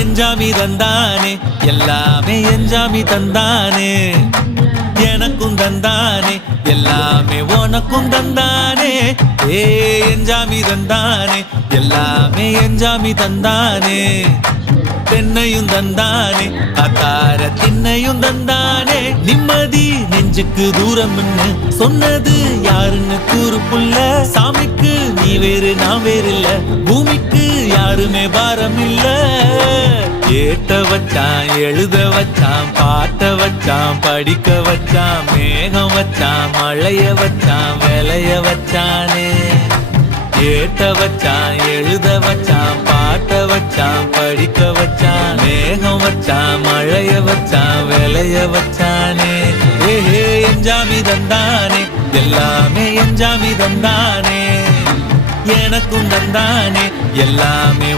எஞ்சாமி தந்தானே எல்லாமே எஞ்சாமி தந்தானே எனக்கும் தந்தானே எல்லாமே உனக்கும் தந்தானே ஏ எஞ்சாமி தந்தானே எல்லாமே எஞ்சாமி தந்தானே தென்னையும் தந்தானே அத்தார திண்ணையும் தந்தானே நிம்மதி நெஞ்சுக்கு தூரம்னு சொன்னது யாருன்னு கூறு புள்ள சாமிக்கு நீ வேறு நான் வேறு இல்ல பூமிக்கு யாருமே பாரம் இல்ல ஏட்ட வச்சான் எழுத வச்சான் பாட்ட வச்சான் படிக்க வச்சான் மேகம் வச்சான் மழைய வச்சான் விளைய வச்சானே ஏட்ட வச்சான் எழுத வச்சான் பாட்ட வச்சான் படிக்க வச்சான் மேகம் வச்சான் மழைய வச்சான் விளைய வச்சானே ஏஹே எஞ்சாமி தந்தானே எல்லாமே எஞ்சாமி தந்தானே எனக்கும் தந்தானே எல்லாமே